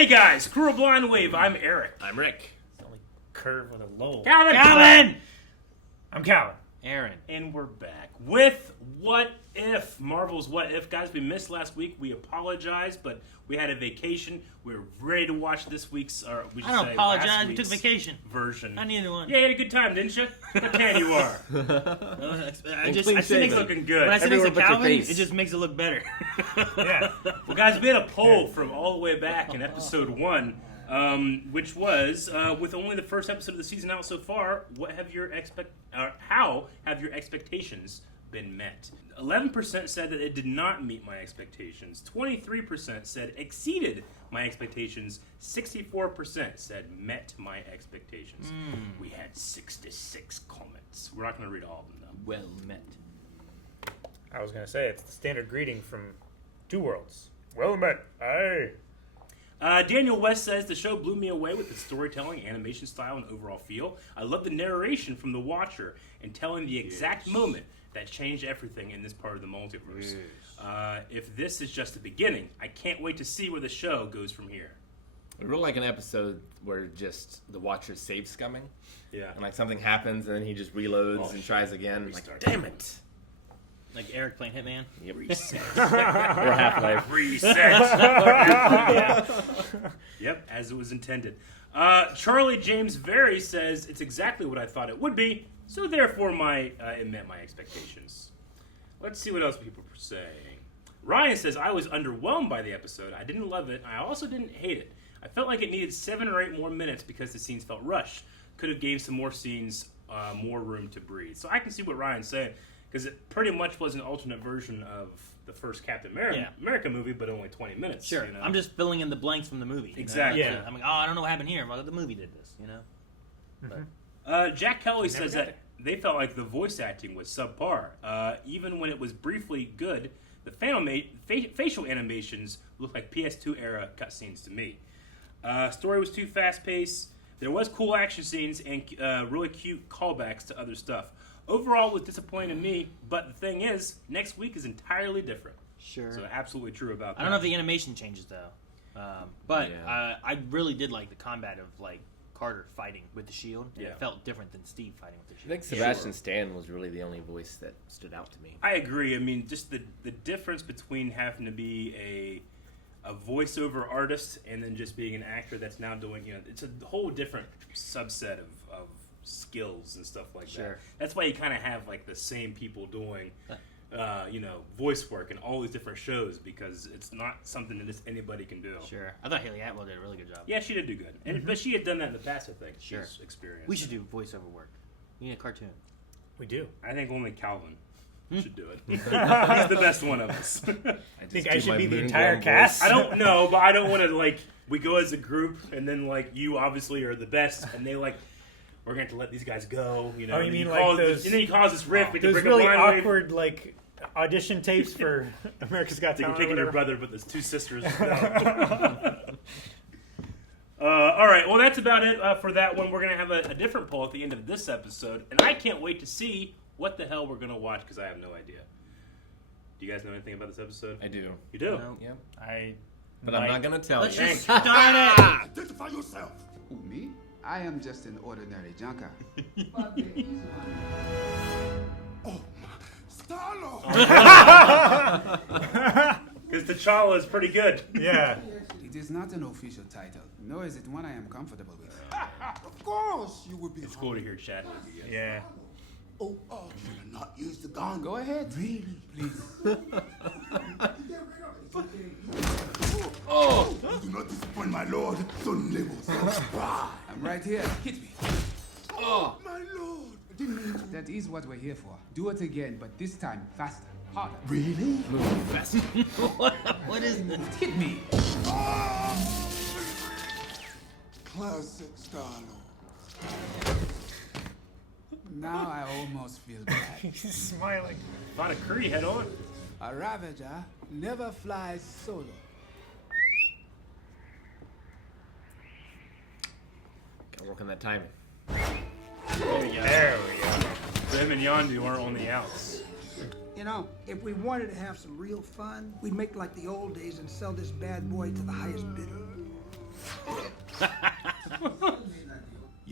Hey guys, Crew of Blind Wave, I'm Eric. I'm Rick. It's the only curve with a low. Calvin! I'm Calvin. Aaron. And we're back with What If? Marvel's What If. Guys, we missed last week. We apologize, but we had a vacation. We're ready to watch this week's, or we should I don't say apologize. last We took week's vacation. version. I needed one. Yeah, you had a good time, didn't you? What can you are? I sit next looking good. When I sit next to Everywhere but your Calvin, face. it just makes it look better. Yeah. Well, guys, we had a poll from all the way back in episode 1, which was, with only the first episode of the season out so far, how have your expectations been met? 11% said that it did not meet my expectations. 23% said exceeded my expectations. 64% said met my expectations. We had 66 comments. We're not going to read all of them, though. Well met. I was going to say, it's the standard greeting from Two Worlds. Well met. Aye. Daniel West says, the show blew me away with its storytelling, animation style, and overall feel. I love the narration from the watcher and telling the exact moment that changed everything in this part of the multiverse. If this is just the beginning, I can't wait to see where the show goes from here. I really like an episode where just the Watcher saves Scumming. Yeah. And like something happens and then he just reloads and tries again. Like, damn it. Like Eric playing Hitman. Yep. Reset. Or Half-Life. Reset. Yep, as it was intended. Charlie James Very says, it's exactly what I thought it would be, so therefore it met my expectations. Let's see what else people are saying. Ryan says, I was underwhelmed by the episode. I didn't love it. I also didn't hate it. I felt like it needed 7 or 8 more minutes because the scenes felt rushed. Could have gave some more scenes more room to breathe. So I can see what Ryan's saying, because it pretty much was an alternate version of the first Captain America movie, but only 20 minutes. Sure. You know? I'm just filling in the blanks from the movie. Exactly. Yeah. I'm like, I don't know what happened here. Well, the movie did this, you know? But, Jack Kelly says got that they felt like the voice acting was subpar. Even when it was briefly good, the facial animations looked like PS2 era cutscenes to me. Story was too fast paced. There was cool action scenes and really cute callbacks to other stuff. Overall, it was disappointing to me, but the thing is, next week is entirely different. sure. So absolutely true about that. I don't know if the animation changes, though. But Yeah. I really did like the combat of, like, Carter fighting with the shield. And Yeah. It felt different than Steve fighting with the I shield. think Sebastian Stan was really the only voice that stood out to me. I agree. I mean, just the difference between having to be a voiceover artist and then just being an actor that's now doing, it's a whole different subset of skills and stuff like Sure. that. That's why you kind of have like the same people doing, voice work in all these different shows, because it's not something that just anybody can do. Sure. I thought Haley Atwell did a really good job. Yeah, she did do good, but she had done that in the past. I think Sure. she's experienced. We should do voiceover work. We need a cartoon. We do. I think only Calvin should do it. He's the best one of us. I think I should be the entire cast. I don't know, but I don't want to, like, we go as a group, and then, like, you obviously are the best, and they, like, we're going to let these guys go, you know. Oh, you and mean then like those... and then you cause this rift. We can Those bring really a blind wave. awkward, like, audition tapes for America's Got You can Talent. pick on your brother, but there's 2 sisters. All right, well, that's about it for that one. We're going to have a different poll at the end of this episode, and I can't wait to see what the hell we're going to watch, because I have no idea. Do you guys know anything about this episode? I do. You do? No. Yep. But I'm not going to tell Let's you. just start it! Identify yourself. Who, me? I am just an ordinary junker. Oh, Star-Lord. Because the challa is pretty good. Yeah. It is not an official title, nor is it one I am comfortable with. Of course, you would be. It's cool to hear Chadwick again. Yeah. Oh, should I not use the gun? Go ahead. Really? Please. Oh! You do not disappoint my lord, so live so spry. I'm right here. Hit me. Oh, my lord. I didn't mean to. That is what we're here for. Do it again, but this time faster, harder. Really? What is this? Hit me. Classic Star-Lord. Now I almost feel bad. He's smiling. Find a Cree, head on. A Ravager never flies solo. Gotta work on that timing. There we go. There we go. Them and Yondu are on the outs. You know, if we wanted to have some real fun, we'd make like the old days and sell this bad boy to the highest bidder.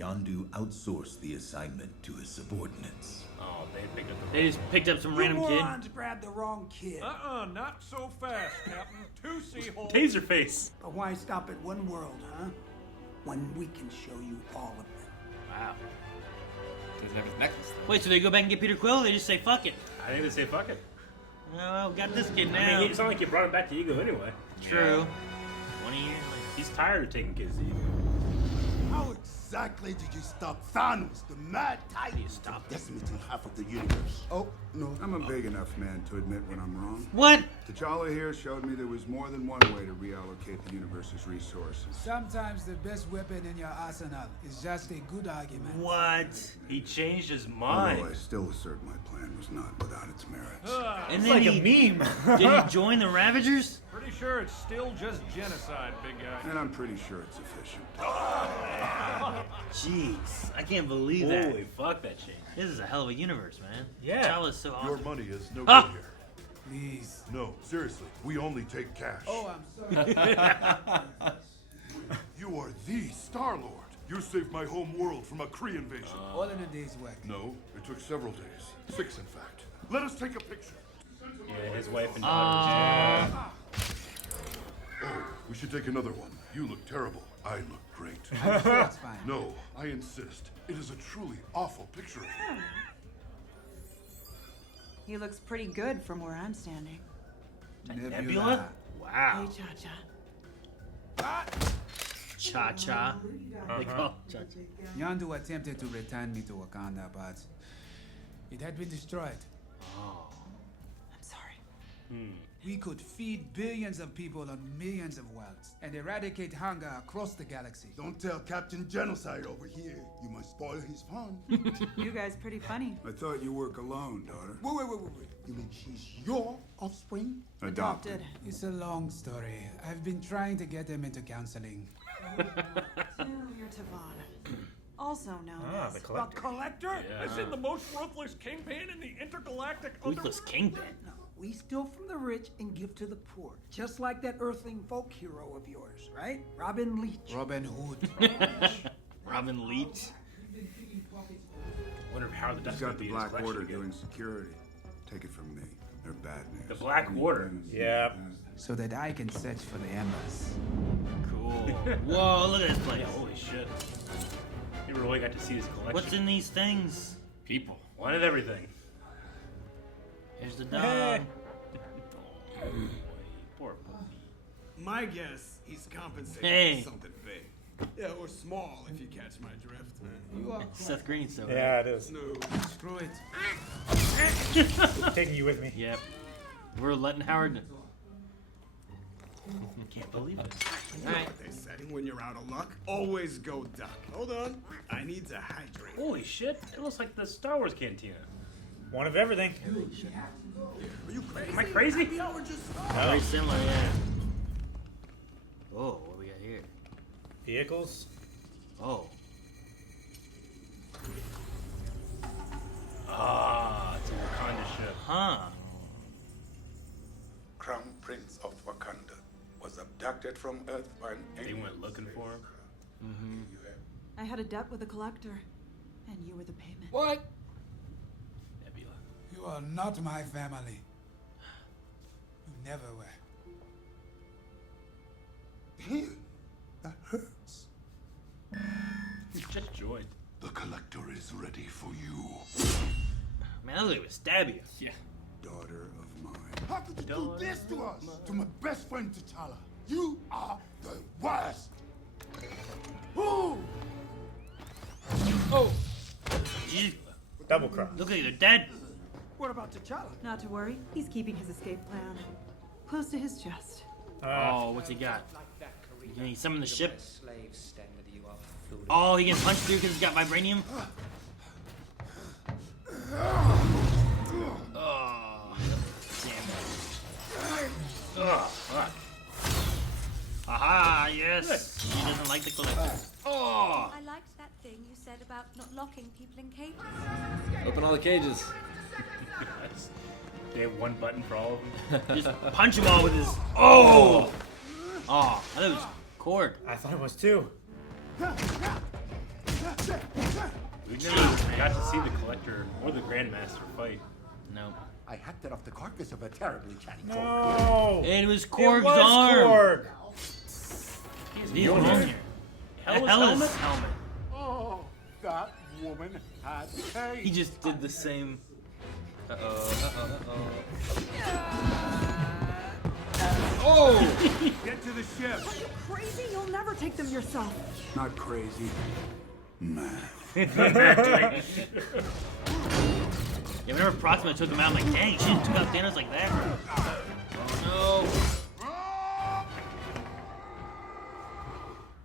Yondu outsourced the assignment to his subordinates. Oh, they picked up the. They just picked up some You random kid. morons grabbed the wrong kid. Not so fast, Captain. 2 Seaholes. Taser face. But why stop at one world, huh? When we can show you all of them. Wow. Doesn't have his necklace. Though. Wait, so they go back and get Peter Quill? Or they just say fuck it. I think they say fuck it. Oh, got this kid I now. mean, it's not like you brought him back to Ego anyway. True. 20 years later. He's tired of taking kids to Ego. How exactly did you stop Thanos, the mad titan, from decimating half of the universe? Oh, no, I'm a big enough man to admit when I'm wrong. What? T'Challa here showed me there was more than one way to reallocate the universe's resources. Sometimes the best weapon in your arsenal is just a good argument. What? He changed his Although mind. I still assert my plan was not without its merits. And It's then like he a meme. did he join the Ravagers? Pretty sure it's still just genocide, big guy. And I'm pretty sure it's efficient. Jeez, I can't believe Holy that. fuck, that changed. This is a hell of a universe, man. Yeah. T'Challa's so awesome. Your money is no Ah! good here. Please. No, seriously, we only take cash. Oh, I'm sorry. You are the Star-Lord. You saved my home world from a Kree invasion. All in a day's work. No, it took several days. 6, in fact. Let us take a picture. Yeah, his wife and daughter. Oh, we should take another one. You look terrible. I look great. That's fine. No, I insist. It is a truly awful picture of you. He looks pretty good from where I'm standing. Nebula? Wow. Hey, Cha-Cha. Cha-Cha. They call Cha-Cha. Yondu attempted to return me to Wakanda, but it had been destroyed. I'm sorry. We could feed billions of people on millions of worlds and eradicate hunger across the galaxy. Don't tell Captain Genocide over here. You must spoil his fun. You guys pretty funny. I thought you work alone, daughter. Wait. You mean she's your offspring? Adopted. It's a long story. I've been trying to get him into counseling. You're Tavon. Also known as... The The collector. Collector? Yeah. Is it the most ruthless kingpin in the intergalactic Ruthless Kingpin. No, we steal from the rich and give to the poor. Just like that Earthling folk hero of yours, right? Robin Leach. Robin Hood. Robin Leach. I wonder how the He's dust got the be Black Order doing security. Take it from me. They're bad news. The Black Order? Yeah. So that I can search for the embers. Cool. Whoa, look at this place. Yeah, holy shit. You really got to see his collection. What's in these things? People. Wanted everything. Here's the dog. Hey. Oh, boy. Poor puppy. My guess, he's compensating Hey. for something big. Yeah, or small, if you catch my drift. You are Seth Green's still Yeah, it is. No. Screw it. Taking you with me. Yep. We're letting Howard. Can't believe it. You know what they say when you're out of luck? Always go duck. Hold on. I need to hydrate. Holy shit. It looks like the Star Wars cantina. One of everything. Are you crazy? Am I crazy? Happy hour just Very similar, yeah. Oh, what we got here? Vehicles. Oh. Ah, it's a Wakanda ship. Huh. Crown Prince of Wakanda was abducted from Earth by an They went looking for him. I had a debt with the collector, and you were the payment. What? Nebula. You are not my family. You never were. Damn, that hurts. He's just joined. The Collector is ready for you. Man, that looks like it would stab you. Yeah. daughter of mine. How could you do this to us? To my best friend T'Challa. You are the worst. Ooh. Oh. Jeez. Double cross. Look like they're dead. What about T'Challa? Not to worry, he's keeping his escape plan close to his chest. Oh, what's he got? Can he summon the ship? Oh, he can punch through because he's got vibranium? Oh, damn it. Oh, fuck. Aha, yes. He doesn't like the collector. Oh. I liked that thing you said about not locking people in cages. Open all the cages. They have one button for all of them. Just punch him all with his. Oh! Oh, I thought it was cord. I thought it was too. We never got to see the Collector or the Grandmaster fight. No. I hacked it off the carcass of a terribly chatty Korg. No. It was Korg's It was arm. Korg. He's wrong. Hella's helmet. Oh, that woman had pain. He just did the same. Oh! Get to the ship. Are you crazy? You'll never take them yourself. Not crazy. Man. Yeah, whenever Proxima took him out, I'm like, dang, she took out Thanos like that. Oh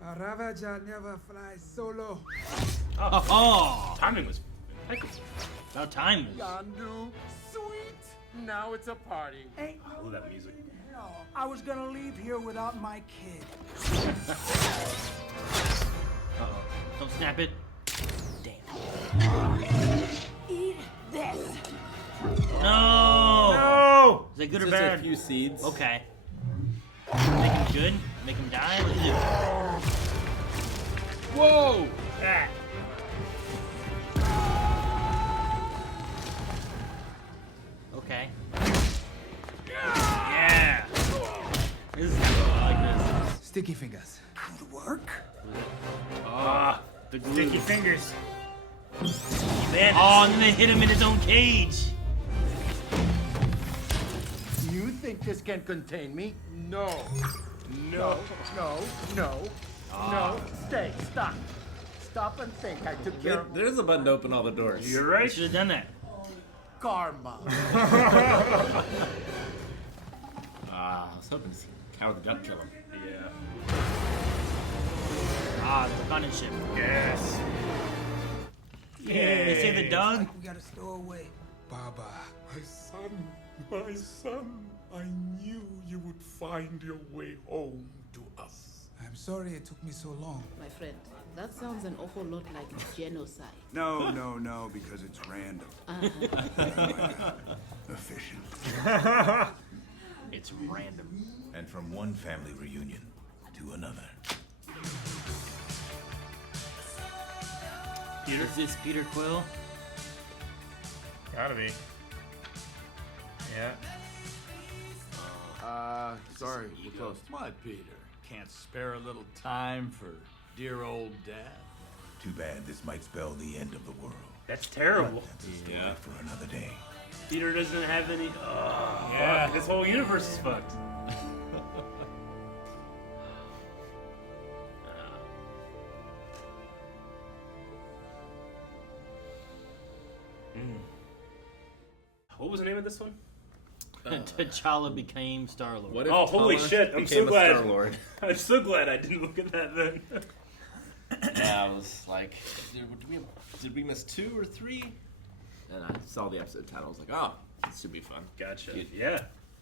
A Ravager never flies solo. no. Oh. Timing was impeccable. About time. Yandu, sweet. Now it's a party. Hey, I love that music. no, I was gonna leave here without my kid. Uh-oh. Don't snap it. Damn. Eat this. No. No. Is that good Just or bad? a few seeds. Okay. Make him good? Make him die? What is it? Whoa! Ah. Okay. Yeah. This is I like this. Sticky fingers. Good work. The glue. Sticky fingers. Oh, and then they hit him in his own cage. You think this can contain me? No. No. No. No. No. Stay. Stop. Stop and think. I took care of There's a button to open all the doors. You're I right. should have done that. karma. I was hoping to see Howard the Duck kill him. Yeah. Ah, the gun and ship. Yes. Yeah, they saved the dog. Like we gotta stow away. Baba. My son, I knew you would find your way home to us. I'm sorry it took me so long. My friend, that sounds an awful lot like genocide. No, because it's random. Efficient. It's random. And from one family reunion to another. Peter? Is this Peter Quill? Gotta be. Yeah. Sorry, we're close. My Peter, can't spare a little time for dear old Dad? Too bad this might spell the end of the world. That's terrible. That's a story for another day. Peter doesn't have any. Oh, Yeah. fuck. This whole universe is fucked. What was the name of this one? T'Challa became Star-Lord. What if Oh, holy T'Challa shit! I'm so became a glad. Star-Lord? I'm so glad I didn't look at that then. Yeah, I was like, did we miss 2 or 3? And I saw the episode title. I was like, oh, this should be fun. Gotcha. Cute. Yeah.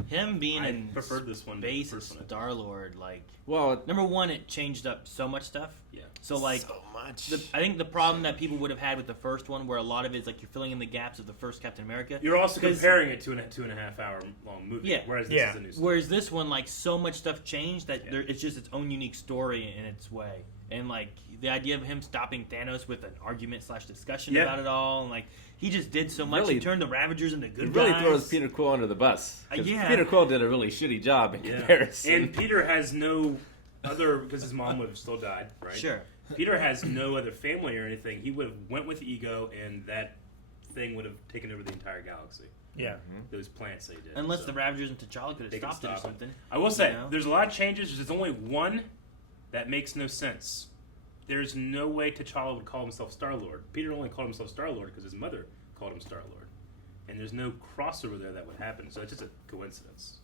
Him being I in preferred this one base personally. Star-Lord, like, Well, number one, it changed up so much stuff. Yeah. So like, so much. I think the problem that people would have had with the first one, where a lot of it is like you're filling in the gaps of the first Captain America. You're also 'Cause- comparing it to a 2.5 hour long movie. Yeah. Whereas this Yeah. is a new story. Whereas this one, like, so much stuff changed that it's just its own unique story in its way. And like the idea of him stopping Thanos with an argument / discussion Yeah. about it all, and like he just did so much. Really- He turned the Ravagers into good It really guys. throws Peter Quill under the bus. 'Cause Yeah. Peter Quill did a really shitty job in comparison. And Peter has no other, because his mom would have still died, right? Sure. Peter has no other family or anything. He would have went with Ego, and that thing would have taken over the entire galaxy. Yeah. Those plants they did. Unless so the Ravagers and T'Challa could they have could stopped it or stop something. I will say, You know? there's a lot of changes. There's only one that makes no sense. There's no way T'Challa would call himself Star-Lord. Peter only called himself Star-Lord because his mother called him Star-Lord. And there's no crossover there that would happen, so it's just a coincidence.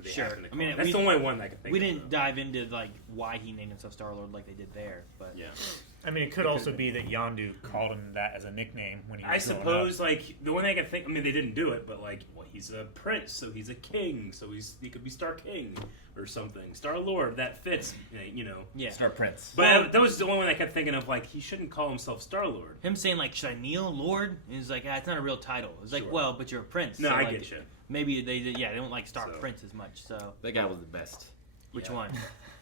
They Sure. happen to I call mean, him. That's the only one that I can think we of. didn't dive into like why he named himself Star-Lord like they did there, but Yeah. I mean, it could also be that Yondu called him that as a nickname when he was I growing suppose, up. like, the one thing I can think, I mean, they didn't do it, but, like, well, he's a prince, so he's a king, so he could be Star King or something. Star Lord, that fits, you know. Yeah. Star Prince. But that was the only one I kept thinking of, like, he shouldn't call himself Star Lord. him saying like, "Should I kneel, Lord?" And he's like, it's not a real title. It's like, Sure. well, but you're a prince. No, so, I like, get you. Maybe they didn't like Star So. Prince as much. So That guy was the best. Which Yeah. one?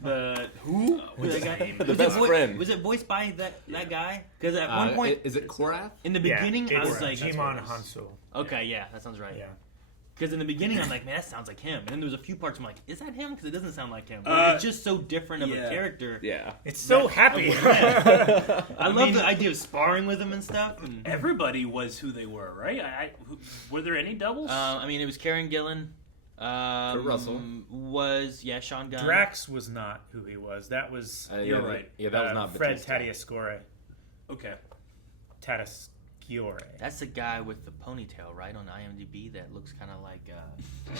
The who? What's That his guy? name? The Was best it friend. Was it voiced by that guy? Because at one point, is it Korath? in the beginning, I was like, Jimon Hansu. okay, yeah, that sounds right. Yeah. Because in the beginning, I'm like, man, that sounds like him. And then there was a few parts I'm like, is that him? Because it doesn't sound like him. But it's just so different of a character. Yeah. It's so happy. I love the idea of sparring with him and stuff. And, Everybody was who they were, right? Were there any doubles? I mean, it was Karen Gillan. Kurt Russell. Was, Sean Gunn. Drax was not who he was. That was You're right. Yeah, that was not Fred Batista. Tatasciore. Okay. Tatasciore. That's the guy with the ponytail, right, on IMDb that looks kind of like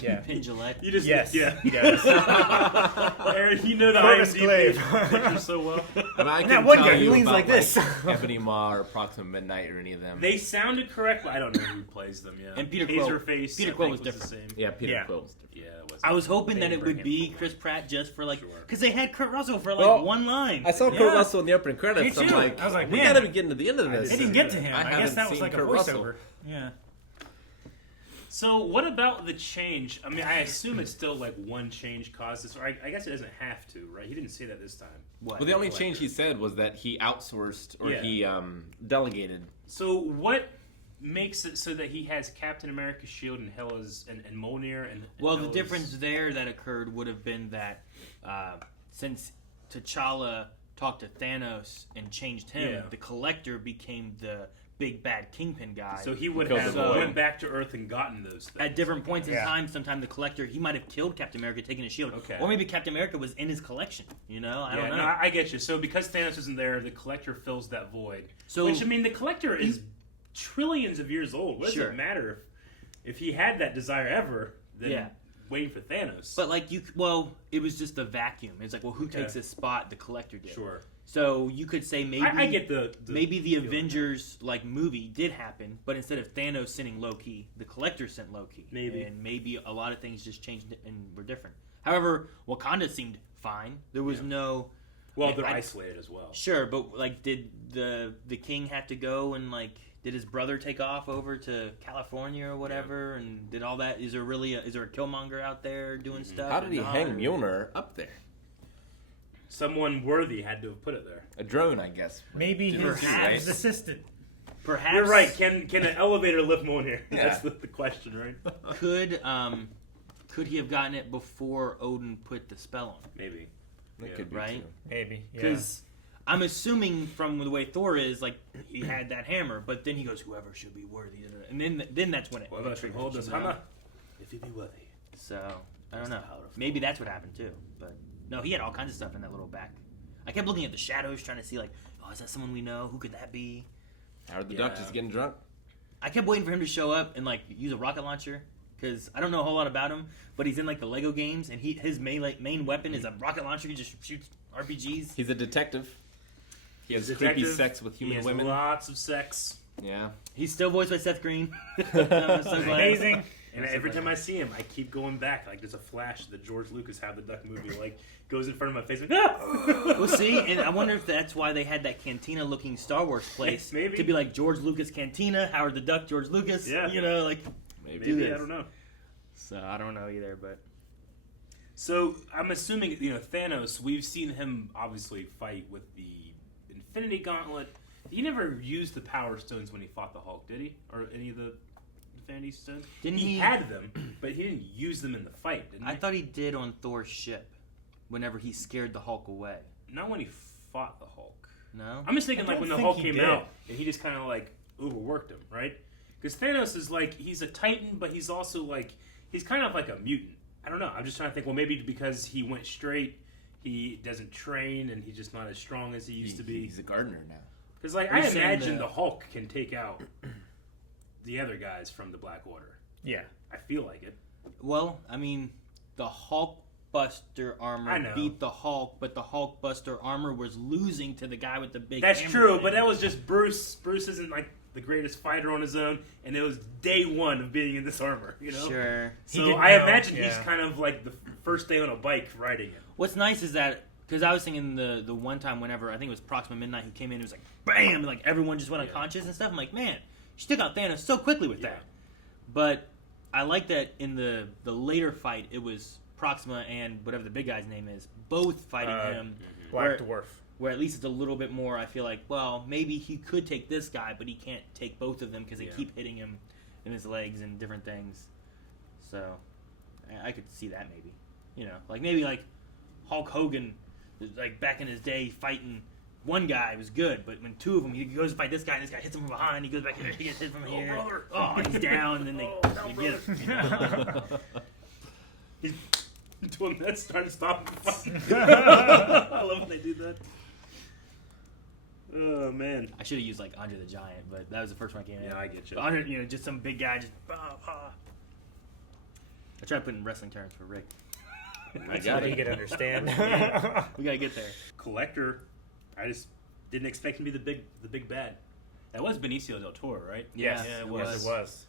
Yeah. Penn Jillette. You just Yes, he does. Aaron, you know the Curtis IMDb Glaive. picture so well. I mean, I That can one tell guy, he you leans about, like this. Ebony Maw or Proxima Midnight or any of them. They sounded correct, but I don't know who plays them. Yeah. And Peter Quill. Taserface, Peter I Quill think was the different. same. Yeah, Peter Yeah. Quill was different. Yeah, it was. I was hoping They that it didn't bring would him be forward. Chris Pratt just for like, Sure. because they had Kurt Russell for like Well, one line. I saw Kurt Yeah. Russell in the opening credits. Me I'm too. like, I was like, we man, gotta be getting to the end of this. They didn't get to him. I guess haven't that was seen like a Kurt voiceover. Russell. Yeah. So what about the change? I mean, I assume it's still like one change caused this, or I guess it doesn't have to, right? He didn't say that this time. What? Well, the only change he said was that he outsourced or Yeah. he delegated. So what makes it so that he has Captain America's shield and Hela's and Mjolnir and Well, the Hela's- difference there that occurred would have been that since T'Challa talked to Thanos and changed him, Yeah. the Collector became the big bad Kingpin guy. So he would Because have of the went back to Earth and gotten those things. At different points in Yeah. time, sometime the Collector, he might have killed Captain America, taking his shield. Okay. Or maybe Captain America was in his collection, I don't know. No, I get you. So because Thanos isn't there, the Collector fills that void. So- Which, I mean, the Collector is trillions of years old. What does Sure. it matter if he had that desire ever, then Yeah. waiting for Thanos? But it was just a vacuum. It's like, well, who takes his spot? The Collector did. Sure. So you could say maybe I get the maybe the feeling. Avengers movie did happen, but instead of Thanos sending Loki, the Collector sent Loki. Maybe. And maybe a lot of things just changed and were different. However, Wakanda seemed fine. There was no. Well, they're isolated as well. Sure, but did the king have to go and did his brother take off over to California or whatever, and did all that? Is there really is there a Killmonger out there doing stuff? How did he or not? hang Mjolnir up there? Someone worthy had to have put it there. A drone, I guess. Maybe his Perhaps. assistant. Perhaps You're right. Can an elevator lift Mjolnir? Yeah. That's the question, right? Could he have gotten it before Odin put the spell on? Maybe. That could be Right? too. Maybe. Yeah. Because I'm assuming from the way Thor is, he had that hammer, but then he goes, "Whoever should be worthy," and then that's when it. Whoever should hold this you know? hammer, if he be worthy. So I don't know. Maybe that's what happened too. But no, he had all kinds of stuff in that little back. I kept looking at the shadows, trying to see is that someone we know? Who could that be? Howard the Duck just getting drunk. I kept waiting for him to show up and use a rocket launcher because I don't know a whole lot about him, but he's in the Lego games and his main weapon is a rocket launcher. He just shoots RPGs. He's a detective. He has He's a creepy detective. sex with He human has women. lots of sex. Yeah. He's still voiced by Seth Green. I'm so glad. Amazing. And every time I see him, I keep going back. There's a flash of the George Lucas Howard the Duck movie, goes in front of my face. We'll see, and I wonder if that's why they had that cantina-looking Star Wars place Maybe. to be George Lucas Cantina, Howard the Duck, George Lucas. Yeah. Maybe. do this. I don't know. So I don't know either, but So I'm assuming, Thanos, we've seen him obviously fight with the Infinity Gauntlet. He never used the Power Stones when he fought the Hulk, did he? Or any of the Infinity Stones? Didn't he he- had them, but he didn't use them in the fight, didn't he? I thought he did on Thor's ship whenever he scared the Hulk away. Not when he fought the Hulk. No? I'm just thinking I don't when the think Hulk he came did. out and he just kind of overworked him, right? Because Thanos is he's a Titan, but he's also he's kind of like a mutant. I don't know. I'm just trying to think. Well, maybe because he went straight, he doesn't train, and he's just not as strong as he used to be. He's a gardener now. Because I You're saying imagine the- the Hulk can take out the other guys from the Black Order. Yeah. I feel like it. Well, I mean, the Hulkbuster I armor know. beat the Hulk, but the Hulkbuster armor was losing to the guy with the big That's hammer true, thing. but that was just Bruce. Bruce isn't the greatest fighter on his own, and it was day one of being in this armor. Sure. He So didn't I know, imagine he's yeah. kind of like the first day on a bike riding it. What's nice is that, because I was thinking the one time whenever, I think it was Proxima Midnight, who came in, it was BAM! And everyone just went unconscious and stuff. I'm like, man, she took out Thanos so quickly with that. But I like that in the later fight, it was Proxima and whatever the big guy's name is, both fighting him. Black Dwarf. Where at least it's a little bit more, I feel like, well, maybe he could take this guy, but he can't take both of them because they keep hitting him in his legs and different things. So, I could see that maybe. You know, like maybe like Hulk Hogan, like back in his day fighting one guy was good, but when two of them, he goes to fight this guy and this guy hits him from behind, he goes back here, he gets hit from here. Brother. Oh, he's down, and then they get him. You know? He's doing that, starting to stop the fight. I love when they do that. Oh man, I should have used like Andre the Giant, but that was the first one I came in. Yeah, I get you. But Andre, you know, just some big guy, just bah, bah. I tried putting wrestling terms for Rick. I got it. You can understand. Yeah, we gotta get there. Collector, I just didn't expect him to be the big bad. That was Benicio del Toro, right? Yes, yeah, it was.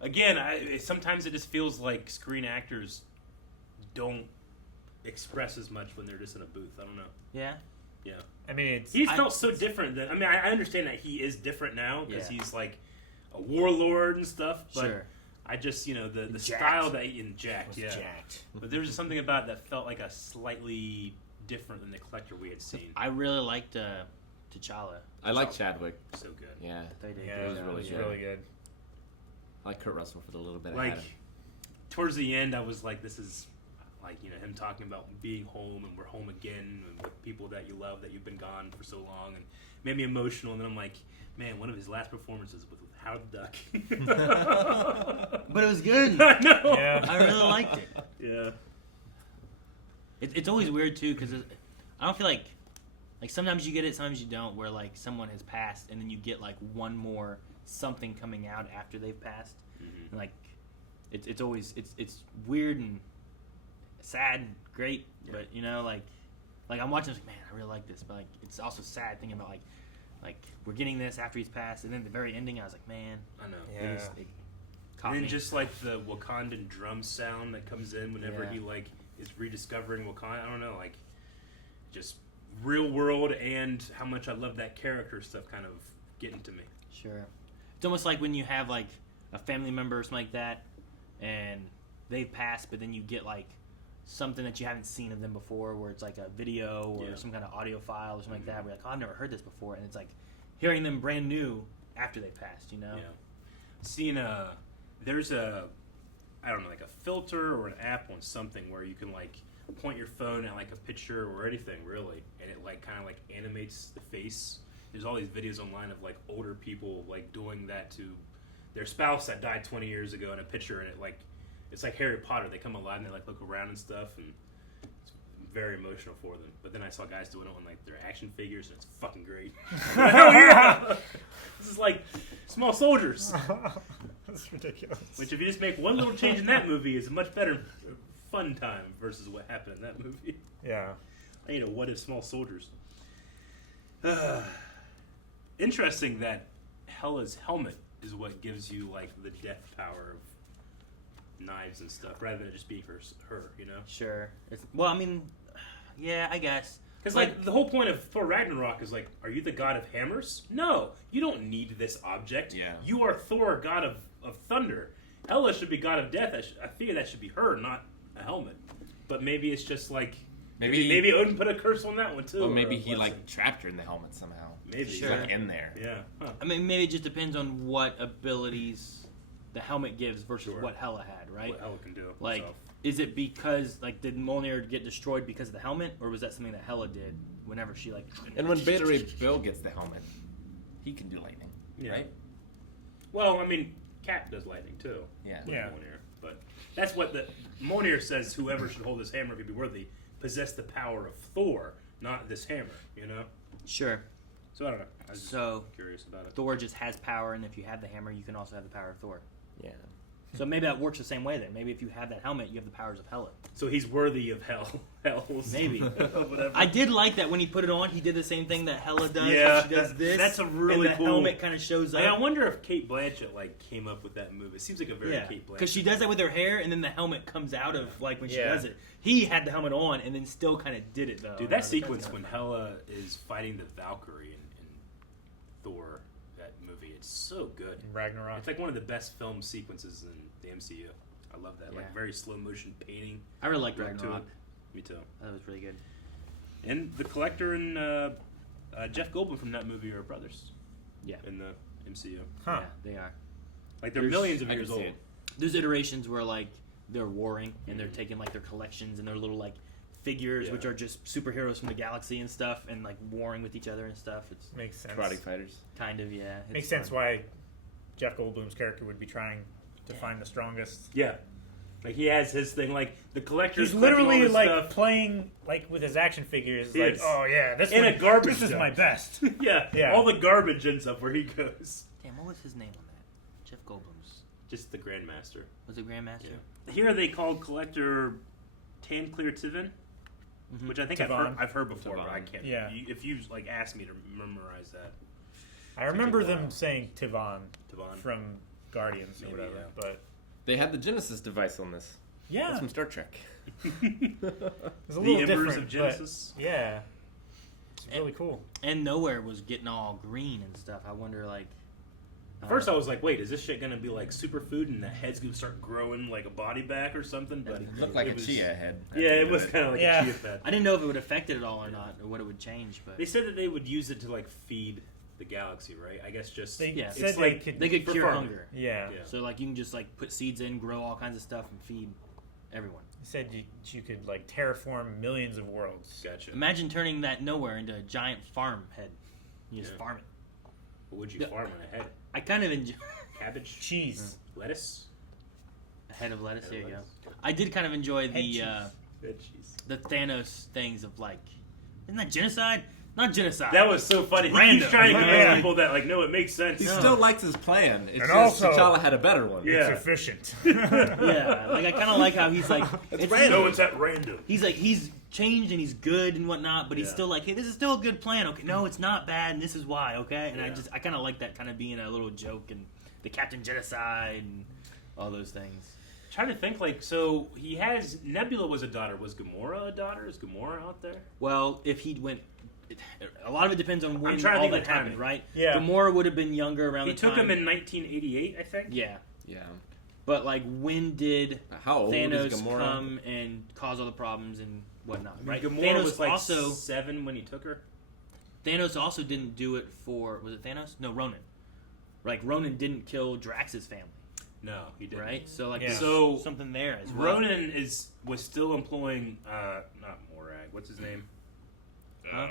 Again, sometimes it just feels like screen actors don't express as much when they're just in a booth. I don't know. Yeah. Yeah. I mean, he felt so different than. I mean, I understand that he is different now because he's like a warlord and stuff. But Sure. I just, you know, the Jacked. style that in jacked, yeah. Jacked. But there was just something about it that felt like a slightly different than the Collector we had seen. I really liked T'Challa. I like Chadwick. So good. Yeah, They did Yeah, it was really good. really good. I like Kurt Russell for the little bit I Like had him. towards the end, I was like, this is like, you know, him talking about being home and we're home again and with people that you love that you've been gone for so long, and made me emotional. And then I'm like, man, one of his last performances was with Howard the Duck. But it was good. I know. Yeah. I really liked it. Yeah. It's always weird too because I don't feel like sometimes you get it, sometimes you don't. Where like someone has passed and then you get like one more something coming out after they've passed. Mm-hmm. And, like it's always it's weird and sad and great, but you know like I'm watching this like, man, I really like this, but like it's also sad thinking about like we're getting this after he's passed, and then the very ending I was like, man, I know. they caught And then me. just like the Wakandan drum sound that comes in whenever Yeah. he like is rediscovering Wakanda. I don't know, like just real world and how much I love that character stuff kind of getting to me. Sure. It's almost like when you have like a family member or something like that, and they've passed, but then you get like something that you haven't seen of them before, where it's like a video or some kind of audio file or something like that. Where you're like, oh, I've never heard this before, and it's like hearing them brand new after they passed. You know? Yeah. Seeing there's a, I don't know, like a filter or an app on something where you can like point your phone at like a picture or anything really, and it like kind of like animates the face. There's all these videos online of like older people like doing that to their spouse that died 20 years ago in a picture, and it's like Harry Potter. They come alive and they like look around and stuff, and it's very emotional for them. But then I saw guys doing it on like their action figures, and it's fucking great. Hell yeah! This is like Small Soldiers. That's ridiculous. Which, if you just make one little change in that movie, is a much better fun time versus what happened in that movie. Yeah. I need a what if Small Soldiers. Interesting that Hela's helmet is what gives you like the death power of knives and stuff, rather than it just being her, you know? Sure. Well, I mean, yeah, I guess. Because like the whole point of Thor Ragnarok is like, are you the god of hammers? No, you don't need this object. Yeah. You are Thor, god of thunder. Hela should be god of death. I figure that should be her, not a helmet. But maybe it's just like maybe Odin put a curse on that one too. Well, maybe or a he blessing. like trapped her in the helmet somehow. Maybe She's Sure. like in there. Yeah. Huh. I mean, maybe it just depends on what abilities the helmet gives versus Sure. what Hela had, right? What Hela can do. Like, herself. is it because like did Mjolnir get destroyed because of the helmet, or was that something that Hela did whenever she like? And when Beta Ray Bill gets the helmet, he can do lightning, Yeah. right? Well, I mean, Cap does lightning too. Yeah. with Yeah. Mjolnir. But that's what the Mjolnir says. Whoever should hold this hammer, if he be worthy, possess the power of Thor, not this hammer. You know. Sure. So I don't know. I was just So curious about it. Thor just has power, and if you have the hammer, you can also have the power of Thor. Yeah. So maybe that works the same way then. Maybe if you have that helmet, you have the powers of Hela. So he's worthy of hell's Maybe. whatever. I did like that when he put it on. He did the same thing that Hela does. Yeah, when she does this. that's a really and the cool. helmet kind of shows up. I wonder if Kate Blanchett like came up with that move. It seems like a very Yeah, Kate Blanchett. because she does that with her hair, and then the helmet comes out of like when she Yeah. does it. He had the helmet on, and then still kind of did it though. Dude, that sequence when Hela is fighting the Valkyrie in Thor, that movie, it's so good. Ragnarok. It's like one of the best film sequences in the MCU. I love that. Yeah. Like very slow motion painting. I really liked look to Ragnarok. it. Me too. That was really good. And the Collector and Jeff Goldblum from that movie are brothers. Yeah. In the MCU. Huh. Yeah, they are. Like they're There's- millions of I can years see old. it. There's iterations where like they're warring and they're taking like their collections and their little like figures, which Yeah. are just superheroes from the galaxy and stuff, and like warring with each other and stuff. It's Makes sense. Karate fighters. kind of it's Makes sense fun. why Jeff Goldblum's character would be trying to find the strongest. Yeah. Like he has his thing. Like the Collector's He's collecting all literally this like stuff. playing like with his action figures. He Like, is. oh yeah, this In one, a garbage This is dump. my best. yeah. Yeah. All the garbage ends up where he goes. Damn, what was his name on that? Jeff Goldblum's. Just the Grandmaster. Was it Grandmaster? Yeah. Here they called Collector Tanclear Tivin, which I think Tivon. I've heard before, but I Tivon. can't. Yeah. If you like ask me to memorize that, I remember Take a them while. saying Tivon Tivon. from Guardians or Maybe, whatever, yeah. but They had the Genesis device on this. yeah, That's from Star Trek. it's a The little Embers different. of but Genesis. yeah, it's really cool. And Nowhere was getting all green and stuff. I wonder like. At first, I was like, "Wait, is this shit gonna be like superfood and the head's gonna start growing like a body back or something?" But It looked like it a was- chia head. at Yeah, the it end was of kind of like Yeah. a chia pet. I didn't know if it would affect it at all or not, or what it would change. But They said that they would use it to like feed the galaxy, right? I guess just They Yeah. said it's they like could. they could for cure farming. hunger. yeah. Yeah. So like you can just like put seeds in, grow all kinds of stuff, and feed everyone. They said you could like terraform millions of worlds. Gotcha. Imagine turning that Nowhere into a giant farm head. You just Yeah. farm it. What would you Yeah. farm on a head? I kind of enjoy Cabbage, Cheese. lettuce, a head of lettuce. Head There of you go. lettuce. I did kind of enjoy Head the cheese. Red cheese. the Thanos things of like, isn't that genocide? Not genocide. That was so funny. He Random. keeps trying to convince Yeah. people that like, no, it makes sense. He No. still likes his plan. It's And just also- T'Challa had a better one. Yeah. It's efficient. Yeah, like I kind of like how he's like, It's No, random. it's at random. he's like he's changed and he's good and whatnot, but he's Yeah. still like, hey, this is still a good plan. Okay, no, it's not bad, and this is why. Okay, and Yeah. I kind of like that kind of being a little joke and the Captain Genocide and all those things. Trying to think, like, so he has Nebula was a daughter. Was Gamora a daughter? Is Gamora out there? Well, if he went, a lot of it depends on when trying to all think that of happened, timing. right? Yeah. Gamora would have been younger around He the took time. him in 1988, I think. Yeah, Yeah. but like, when did How old Thanos is Gamora? come and cause all the problems and whatnot? I mean, Right? Gamora Thanos was like also 7 when he took her. Thanos also didn't do it for, was it Thanos? No, Ronan. Like Ronan didn't kill Drax's family, No, he didn't. right? So like, Yeah. there's So, something there as well. Ronan was still employing not Morag. What's his name? Huh?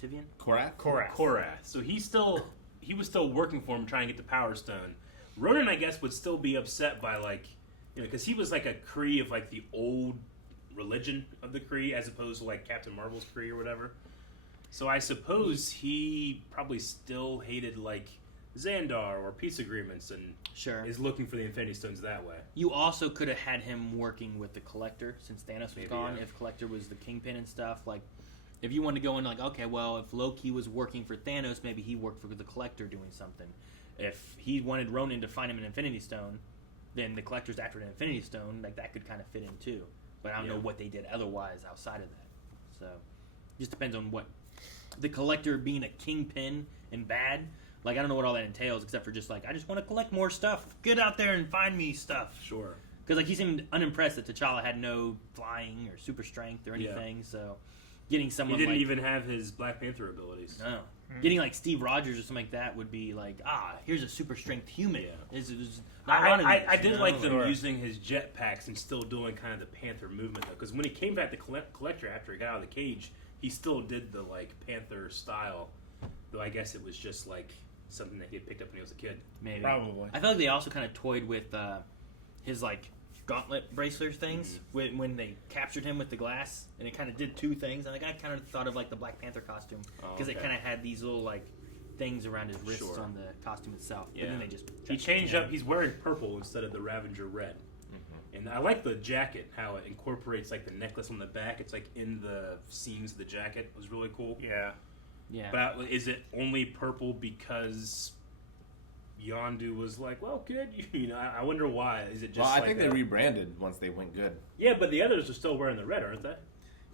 Tivian? Korath? Korath. So he was still working for him, trying to get the Power Stone. Ronan, I guess, would still be upset by like, because he was like a Kree of like the old religion of the Kree, as opposed to like Captain Marvel's Kree or whatever. So I suppose he probably still hated like Xandar or peace agreements, and Sure. is looking for the Infinity Stones that way. You also could have had him working with the Collector since Thanos was Maybe, gone. yeah. If Collector was the Kingpin and stuff, like if you wanted to go in like, okay, well, if Loki was working for Thanos, maybe he worked for the Collector doing something. If he wanted Ronan to find him an Infinity Stone, then the Collector's after an Infinity Stone. Like that could kind of fit in too. But I don't know what they did otherwise outside of that. So just depends on what the Collector being a Kingpin and bad. Like, I don't know what all that entails, except for just, like, I just want to collect more stuff. Get out there and find me stuff. Sure. Because, like, he seemed unimpressed that T'Challa had no flying or super strength or anything, so getting someone He didn't like... even have his Black Panther abilities. No. Getting, like, Steve Rogers or something like that would be like, here's a super strength human. Yeah. It's not one of these, I did you like know? them using his jetpacks and still doing kind of the Panther movement, though. Because when he came back to Collector after he got out of the cage, he still did the, like, Panther style. Though I guess it was just, like... something that he had picked up when he was a kid. Maybe. Probably. I feel like they also kind of toyed with his like gauntlet bracelet things when they captured him with the glass, and it kind of did two things. And like I kind of thought of like the Black Panther costume because it kind of had these little like things around his wrists on the costume itself. Yeah. But then they just he changed up. He's wearing purple instead of the Ravager red. And I like the jacket, how it incorporates like the necklace on the back. It's like in the seams of the jacket. It was really cool. Yeah. Yeah. But is it only purple because Yondu was like, well, good? You know, I wonder why. Is it just Well, I like think they rebranded once they went good. Yeah, but the others are still wearing the red, aren't they?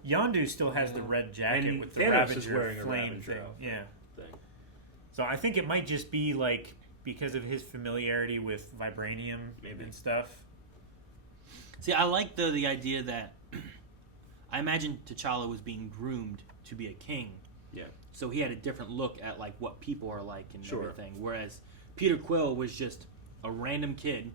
Yondu still has the red jacket And with the Thanos is Ravager wearing a flame Ravager thing. outfit Yeah. thing. So I think it might just be like because of his familiarity with vibranium and stuff. See, I like the idea that I imagine T'Challa was being groomed to be a king. Yeah. So he had a different look at like what people are like and Sure. everything. Whereas Peter Quill was just a random kid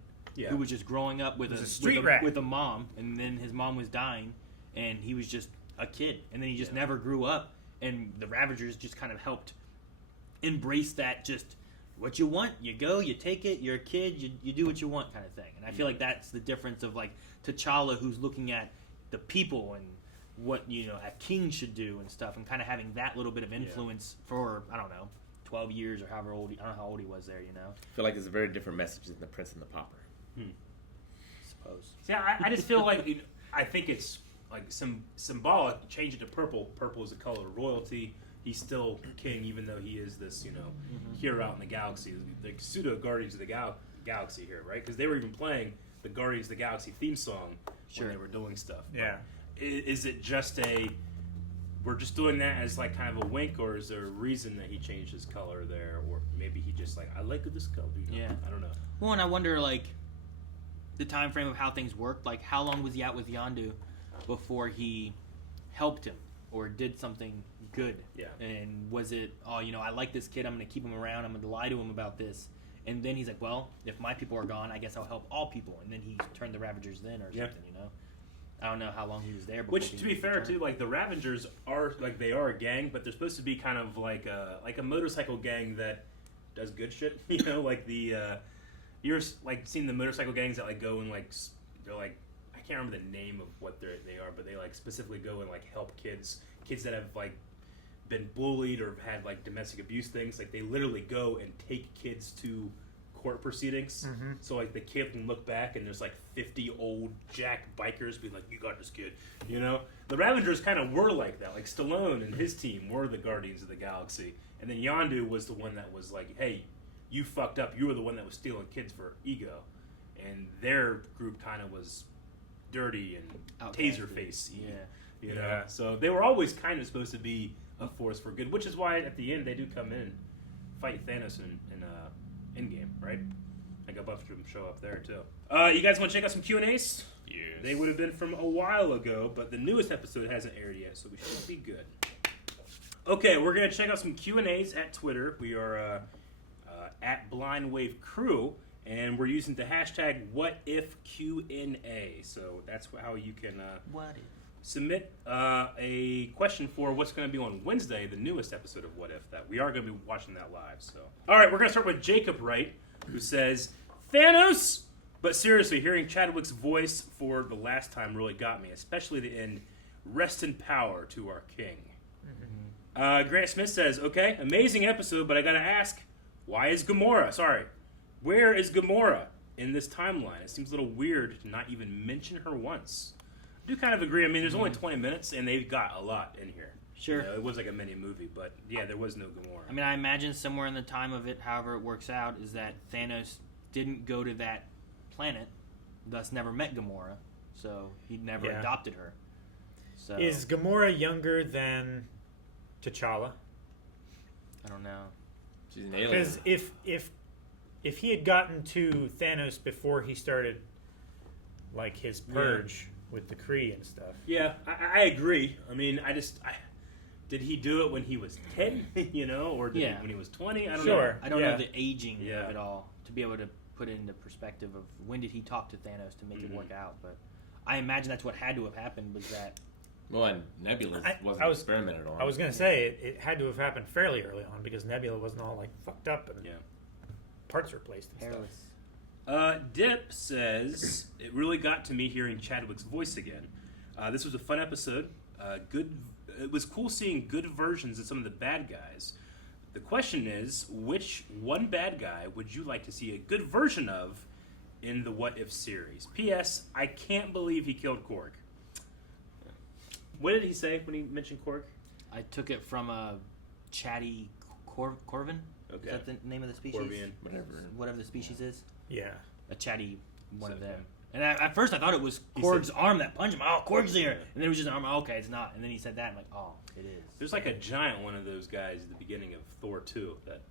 who was just growing up with with a mom, and then his mom was dying, and he was just a kid, and then he just never grew up. And the Ravagers just kind of helped embrace that. Just what you want, you go, you take it. You're a kid, you do what you want, kind of thing. And I feel like that's the difference of like T'Challa, who's looking at the people and what a king should do and stuff, and kind of having that little bit of influence for, I don't know, 12 years or however old. I don't know how old he was there. I feel like it's a very different message than the Prince and the Pauper. I suppose. See, I just feel like I think it's like symbolic. Change it to purple. Purple is the color of royalty. He's still king, even though he is this hero out in the galaxy, the pseudo Guardians of the Galaxy here, right? Because they were even playing the Guardians of the Galaxy theme song when they were doing stuff. Yeah. But is it just we're just doing that as like kind of a wink, or is there a reason that he changed his color there, or maybe he just like, I like this color? Yeah. I don't know. Well, and I wonder like the time frame of how things worked. Like, how long was he out with Yondu before he helped him or did something good? Yeah. And was it, I like this kid, I'm going to keep him around, I'm going to lie to him about this. And then he's like, well, if my people are gone, I guess I'll help all people. And then he turned the Ravagers then or something, I don't know how long he was there. Which, to be fair, too, like the Ravagers are they are a gang, but they're supposed to be kind of like a motorcycle gang that does good shit. Like the you're like seeing the motorcycle gangs that like go and like they're like, I can't remember the name of what they are, but they like specifically go and like help kids that have like been bullied or had like domestic abuse things. Like they literally go and take kids to court proceedings. So like the kid can look back and there's like 50 old jacked bikers being like, you got this kid. The Ravagers kind of were like that. Like Stallone and his team were the Guardians of the Galaxy, and then Yondu was the one that was like, hey, you fucked up, you were the one that was stealing kids for ego. And their group kind of was dirty and taser face. So they were always kind of supposed to be a force for good, which is why at the end they do come in and fight Thanos in Endgame, right? Like a bunch of them show up there too. You guys want to check out some Q&As? Yes. They would have been from a while ago, but the newest episode hasn't aired yet, so we should be good. Okay, we're going to check out some Q&As at Twitter. We are at Blind Wave Crew, and we're using the hashtag WhatIfQNA. So that's how you can submit a question for what's going to be on Wednesday, the newest episode of What If. That we are going to be watching that live. So, all right, we're going to start with Jacob Wright, who says, Thanos! But seriously, hearing Chadwick's voice for the last time really got me, especially the end, rest in power to our king. Grant Smith says, okay, amazing episode, but I got to ask, why is Gamora? Where is Gamora in this timeline? It seems a little weird to not even mention her once. I do kind of agree. I mean, there's only 20 minutes, and they've got a lot in here. Sure. It was like a mini movie, but yeah, there was no Gamora. I mean, I imagine somewhere in the time of it, however it works out, is that Thanos didn't go to that planet, thus never met Gamora, so he never adopted her. So Is Gamora younger than T'Challa? I don't know. She's an alien. Because if he had gotten to Thanos before he started like his purge with the Kree and stuff. Yeah, I agree. I mean, did he do it when he was 10, or did he, when he was 20? I don't know. I don't know the aging of it all to be able to put it into perspective of when did he talk to Thanos to make it work out. But I imagine that's what had to have happened was that. Well, and Nebula wasn't experimented on. I was going to say it had to have happened fairly early on because Nebula wasn't all like fucked up and parts replaced and stuff. Dip says, it really got to me hearing Chadwick's voice again. This was a fun episode. It was cool seeing good versions of some of the bad guys. The question is, which one bad guy would you like to see a good version of in the What If series? P.S. I can't believe he killed Korg. What did he say when he mentioned Korg? I took it from a chatty Corvin. Okay. Is that the name of the species? Corvian. Whatever the species is. Yeah. A chatty one of them. And at first I thought it was Korg's arm that punched him. Oh, Korg's here. And then it was just an arm. Oh, okay, it's not. And then he said that. I'm like, oh, it is. There's like a giant one of those guys at the beginning of Thor 2 that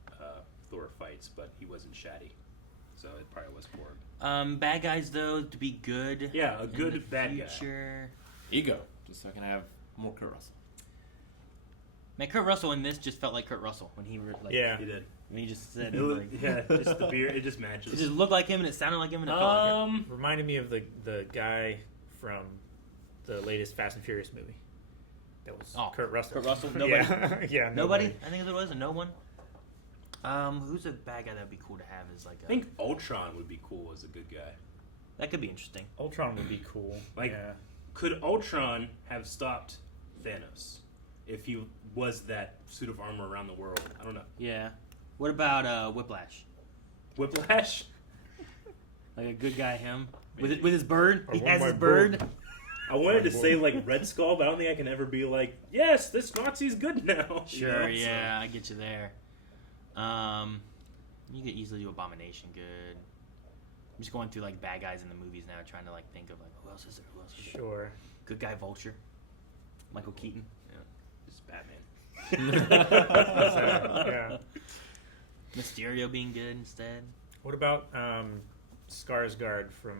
Thor fights, but he wasn't Shaddy. so it probably was poor. Bad guys though to be good. Yeah, a in good the bad guy. future. Ego, just so I can have more Kurt Russell. Man, Kurt Russell in this just felt like Kurt Russell when he He did. When he just said, Just the beard, it just matches. It just looked like him and it sounded like him and it felt like him. Reminded me of the guy from the latest Fast and Furious movie. That was Kurt Russell. Kurt Russell? Nobody? Yeah, nobody? I think it was a no one. Who's a bad guy that would be cool to have as like I think Ultron would be cool as a good guy. That could be interesting. Ultron would be cool. Like, could Ultron have stopped Thanos if he was that suit of armor around the world? I don't know. Yeah. What about Whiplash? Whiplash? Like a good guy, him with his bird. I He want has my his bird. bird. I wanted to say like Red Skull, but I don't think I can ever be like, yes, this Nazi's good now. Sure, You know, yeah, I get you there. You could easily do Abomination good. I'm just going through like bad guys in the movies now, trying to like think of like who else is there? Who else is there? Sure. Good guy Vulture. Michael Keaton. Yeah. Just Batman. Yeah. Mysterio being good instead. What about Skarsgård from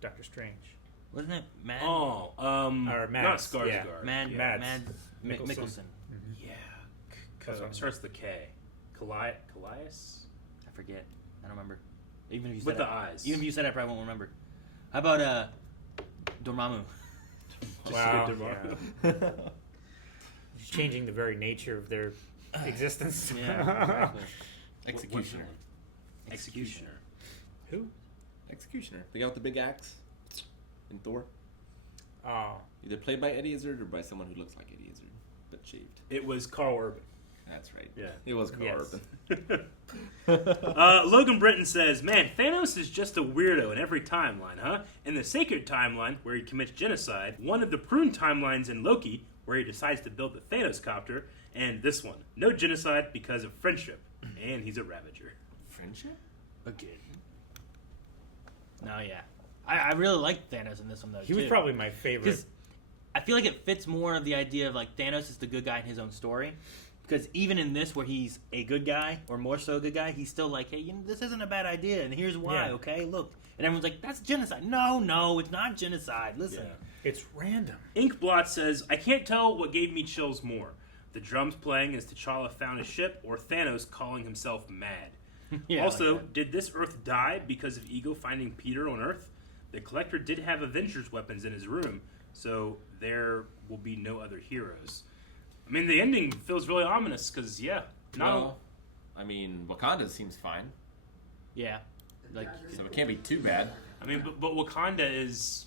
Doctor Strange? Wasn't it Mad? Oh, or not Mads, Skarsgård. yeah. Mads Mikkelsen. Mikkelsen. Yeah. That's what I'm- Starts with the K. Callias? I forget. I don't remember. Even if you said With the it, eyes. Even if you said it, I probably won't remember. How about Dormammu? Wow. Yeah. Changing the very nature of their existence. Yeah, exactly. Executioner. Executioner. Who? Executioner. The guy with the big axe in Thor. Oh. Either played by Eddie Izzard or by someone who looks like Eddie Izzard, but shaved. It was Carl Urban. That's right. Yeah. It was Carl Urban. Logan Britton says, man, Thanos is just a weirdo in every timeline, huh? In the Sacred Timeline, where he commits genocide, one of the Prune timelines in Loki, where he decides to build the Thanos copter, and this one, no genocide because of friendship. And he's a Ravager. Friendship? Again. No, yeah. I really like Thanos in this one, though, He was probably my favorite. Because I feel like it fits more of the idea of, like, Thanos is the good guy in his own story. Because even in this, where he's a good guy, or more so a good guy, he's still like, hey, you know, this isn't a bad idea, and here's why, okay? Look. And everyone's like, that's genocide. No, it's not genocide. Listen. Yeah. It's random. Inkblot says, I can't tell what gave me chills more. The drums playing as T'Challa found his ship, or Thanos calling himself mad. Yeah, also, like did this Earth die because of Ego finding Peter on Earth? The Collector did have Avengers weapons in his room, so there will be no other heroes. I mean, the ending feels really ominous, because, Well, I mean, Wakanda seems fine. Yeah. Like, so it can't be too bad. I mean, but Wakanda is...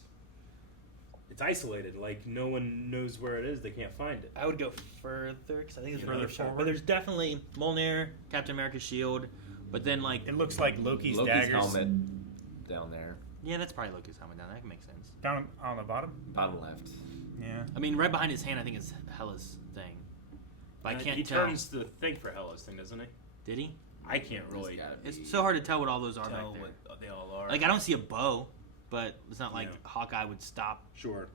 It's isolated. Like, no one knows where it is. They can't find it. I would go further, because I think it's Further another shot. forward? But there's definitely Mjolnir, Captain America's shield, but then, like... It looks like Loki's daggers. helmet down there. Yeah, that's probably Loki's helmet down there. That can make sense. Down on the bottom? Bottom left. Yeah. I mean, right behind his hand, I think is Hela's thing. But I can't he tell. turns the thing for Hela's thing, doesn't he? Did he? I can't really It's so hard to tell what all those are back tell there. what they all are. Like, I don't see a bow, but it's not like Hawkeye would stop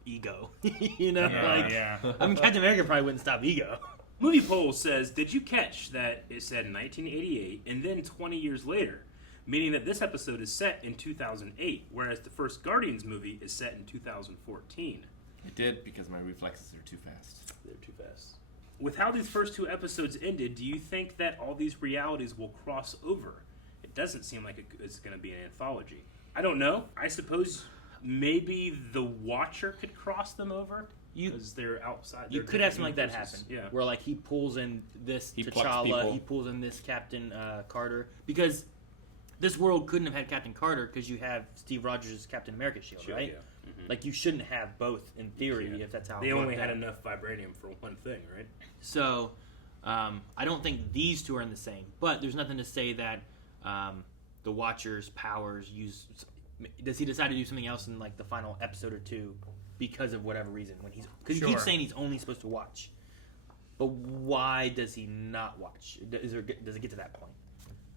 Ego. You know? Yeah, like, yeah. I mean, Captain America probably wouldn't stop Ego. Movie Poll says, did you catch that it said 1988 and then 20 years later? Meaning that this episode is set in 2008, whereas the first Guardians movie is set in 2014. It did, because my reflexes are too fast. They're too fast. With how these first two episodes ended, do you think that all these realities will cross over? It doesn't seem like it's going to be an anthology. I don't know. I suppose maybe the Watcher could cross them over because they're outside. You they're could have different something like that universes. happen. Yeah. Where, like, he pulls in this He plucks T'Challa, people. he pulls in this Captain Carter. Because this world couldn't have had Captain Carter because you have Steve Rogers' Captain America shield, right? Yeah. Mm-hmm. Like, you shouldn't have both in theory if that's how They it only worked had out. enough vibranium for one thing, right? So, I don't think these two are in the same. But there's nothing to say that the Watcher's powers use... Does he decide to do something else in, like, the final episode or two because of whatever reason? Because he keeps saying he's only supposed to watch. But why does he not watch? Does it get to that point?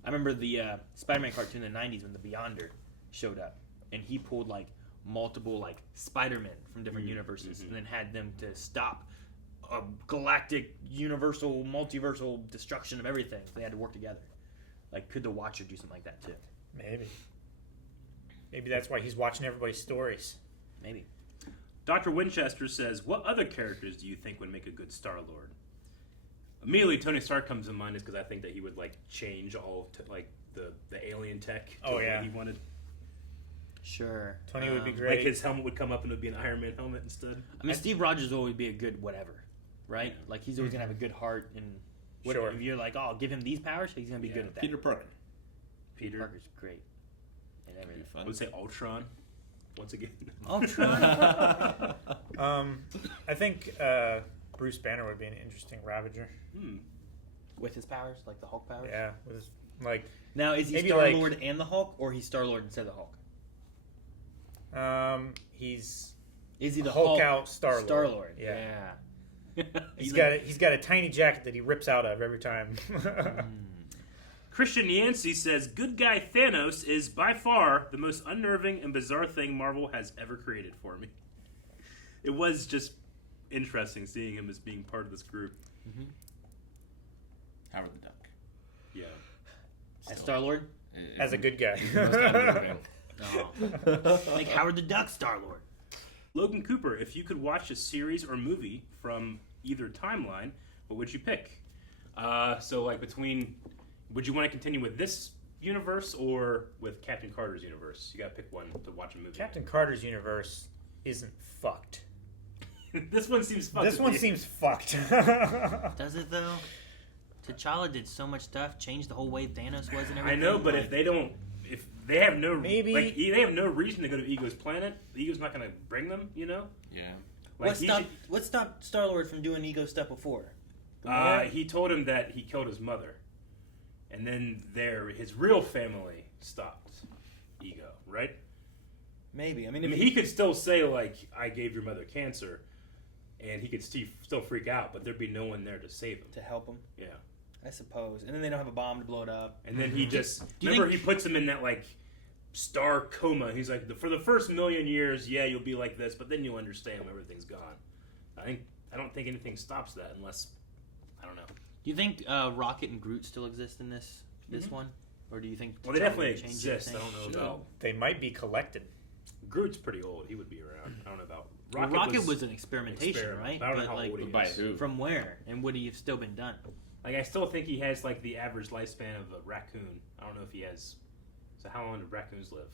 I remember the Spider-Man cartoon in the 90s when the Beyonder showed up. And he pulled, like, multiple, like, Spider-Men from different universes and then had them to stop a galactic, universal, multiversal destruction of everything. They had to work together. Like, could the Watcher do something like that, too? Maybe that's why he's watching everybody's stories. Maybe. Dr. Winchester says, what other characters do you think would make a good Star-Lord? Immediately, Tony Stark comes to mind is because I think that he would like change all of the alien tech to what he wanted. Sure. Tony would be great. Like his helmet would come up and it would be an Iron Man helmet instead. I mean, Steve Rogers will always be a good whatever, right? Yeah. Like he's always gonna have a good heart and whatever. If you're like, oh, give him these powers, he's gonna be good at that. Peter Parker. Peter Parker's great. And everything. I would say Ultron. Once again. Ultron. I think Bruce Banner would be an interesting Ravager. With his powers, like the Hulk powers. Yeah, with his, like. Now, is he Star-Lord and the Hulk, or he's Star-Lord instead of the Hulk? Is he the Hulk out Star-Lord? Star-Lord. Yeah. he's got a tiny jacket that he rips out of every time. Christian Yancey says, good guy Thanos is by far the most unnerving and bizarre thing Marvel has ever created for me. It was just interesting seeing him as being part of this group. Howard the Duck. Yeah. As Star-Lord? As a good guy. Like Howard the Duck Star-Lord. Logan Cooper, if you could watch a series or movie from either timeline, what would you pick? So like would you want to continue with this universe or with Captain Carter's universe? You gotta pick one to watch a movie. Captain Carter's universe isn't fucked. This one seems fucked. This one seems fucked. Does it though? T'Challa did so much stuff, changed the whole way Thanos was and everything. I know, but if they have no they have no reason to go to Ego's planet, Ego's not gonna bring them, you know? Yeah. Like what stopped Star-Lord from doing Ego stuff before? He told him that he killed his mother. And then his real family stopped Ego, right? Maybe. I mean, he could still say, like, I gave your mother cancer, and he could still freak out, but there'd be no one there to save him. To help him? Yeah. I suppose. And then they don't have a bomb to blow it up. And then he just... he puts him in that, like, star coma. He's like, for the first million years, yeah, you'll be like this, but then you'll understand when everything's gone. I don't think anything stops that unless... I don't know. Do you think Rocket and Groot still exist in this one? Or do you think... Well, they definitely exist. I don't know about... They might be collected. Groot's pretty old. He would be around. I don't know about... Rocket was an experimentation, right? I don't know how old he is. By who? From where? And would he have still been done? Like, I still think he has, like, the average lifespan of a raccoon. I don't know if he has... So how long do raccoons live?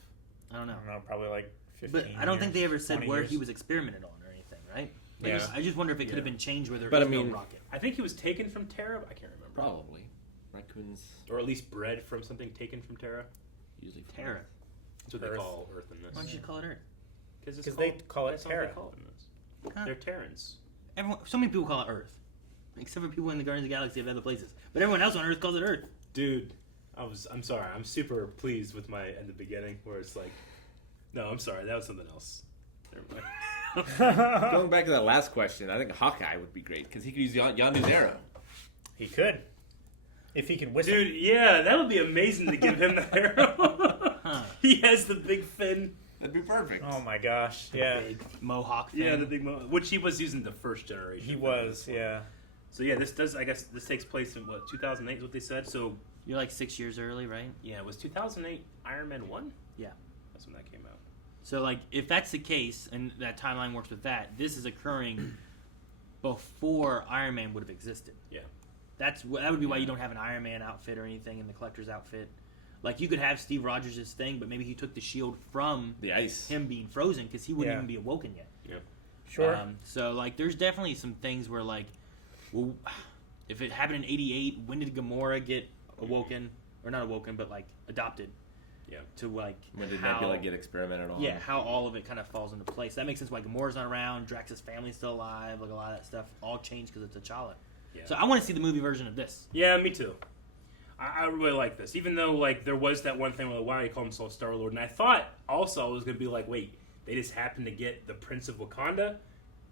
I don't know. Probably like 15 But I don't think they ever said where years. he was experimented on or anything, right? Yeah. I just wonder if it could have been changed where there But is I mean, no Rocket. I think he was taken from Terra, but I can't remember. Probably. Raccoons. Or at least bred from something taken from Terra. Usually Terra. That's what they call Earth in this. Why don't you call it Earth? Because they call it Terra. They call it in this. They're Terrans. So many people call it Earth. Except for people in the Guardians of the Galaxy of other places. But everyone else on Earth calls it Earth. Dude, I'm sorry. I'm super pleased with my in the beginning where it's like, no, I'm sorry. That was something else. Never mind. Going back to that last question, I think Hawkeye would be great because he could use Yondu's arrow. He could. If he can whistle. Dude, yeah, that would be amazing to give him the arrow. He has the big fin. That'd be perfect. Oh my gosh, yeah. The big mohawk fin. Yeah, the big mohawk. Which he was using the first generation. He was, yeah. So yeah, this takes place in, 2008 is what they said. So you're like 6 years early, right? Yeah, it was 2008 Iron Man 1? Yeah. That's when that came out. So, like, if that's the case, and that timeline works with that, this is occurring before Iron Man would have existed. Yeah. That would be why you don't have an Iron Man outfit or anything in the Collector's outfit. Like, you could have Steve Rogers' thing, but maybe he took the shield from the ice, him being frozen, because he wouldn't even be awoken yet. Yeah. Sure. So, like, there's definitely some things where, like, well, if it happened in 88, when did Gamora get awoken? Or not awoken, but, like, adopted? Yeah. To, like, when did Nebula get experimented on? Yeah, how all of it kind of falls into place. That makes sense why Gamora's not around, Drax's family's still alive, like, a lot of that stuff all changed because of T'Challa. Yeah. So I want to see the movie version of this. Yeah, me too. I really like this. Even though, like, there was that one thing where, why he called himself Star-Lord. And I thought also it was going to be like, wait, they just happened to get the Prince of Wakanda?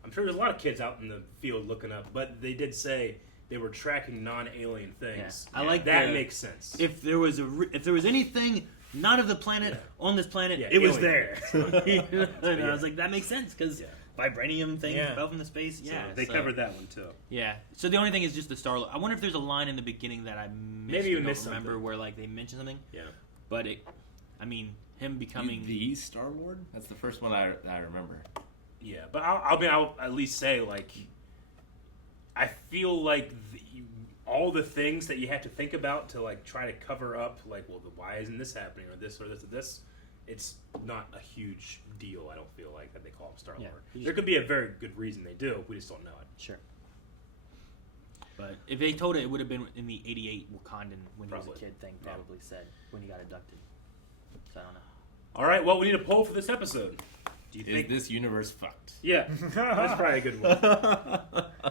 I'm sure there's a lot of kids out in the field looking up, but they did say they were tracking non-alien things. Yeah. I like that. Makes sense. If there was anything not of the planet on this planet, it was there. And I was like, that makes sense because vibranium thing fell from the space. Yeah, so they covered that one too. Yeah. So the only thing is just the Star-Lord. I wonder if there's a line in the beginning that I missed. Maybe you missed remember something. Where like they mentioned something. Yeah. But I mean, him becoming the Star-Lord? That's the first one I remember. Yeah, but I'll at least say, like, I feel like all the things that you have to think about to, like, try to cover up, like, well, why isn't this happening, or this, or this, or this, it's not a huge deal, I don't feel like, that they call him Star-Lord. Yeah, there could be a very good reason they do, we just don't know it. Sure. But if they told it would have been in the 88 Wakandan when he was a kid thing, probably said, when he got abducted. So I don't know. All right, well, we need a poll for this episode. Do you think this universe fucked? Yeah, that's probably a good one.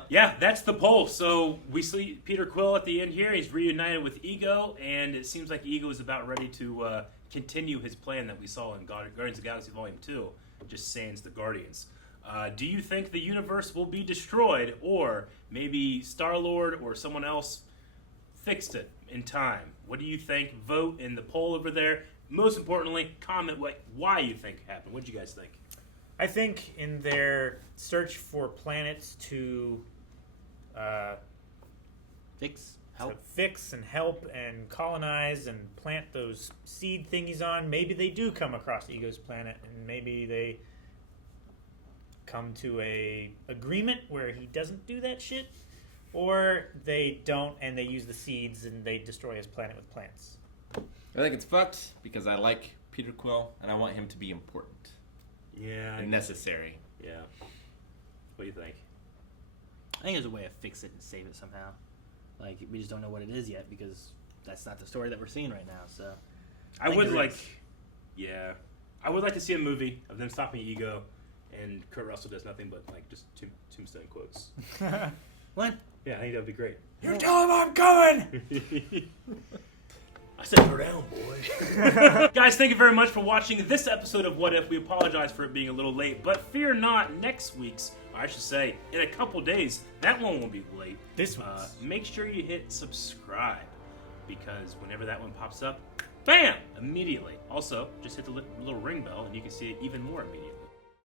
Yeah, that's the poll. So we see Peter Quill at the end here. He's reunited with Ego, and it seems like Ego is about ready to continue his plan that we saw in Guardians of the Galaxy Volume 2, just sans the Guardians. Do you think the universe will be destroyed, or maybe Star-Lord or someone else fixed it in time? What do you think? Vote in the poll over there. Most importantly, comment why you think it happened. What do you guys think? I think in their search for planets to fix and help and colonize and plant those seed thingies on, maybe they do come across Ego's planet, and maybe they come to a agreement where he doesn't do that shit, or they don't and they use the seeds and they destroy his planet with plants. I think it's fucked because I like Peter Quill and I want him to be important. Yeah. And necessary. Yeah. What do you think? I think there's a way to fix it and save it somehow. Like, we just don't know what it is yet because that's not the story that we're seeing right now. So I would like to see a movie of them stopping Ego, and Kurt Russell does nothing but like just tombstone quotes. What? Yeah, I think that would be great. You tell him I'm coming! I said throw down, boy. Guys, thank you very much for watching this episode of What If. We apologize for it being a little late, but fear not, next week's, I should say, in a couple days, that one won't be late. This one. Make sure you hit subscribe, because whenever that one pops up, bam! Immediately. Also, just hit the little ring bell, and you can see it even more immediately.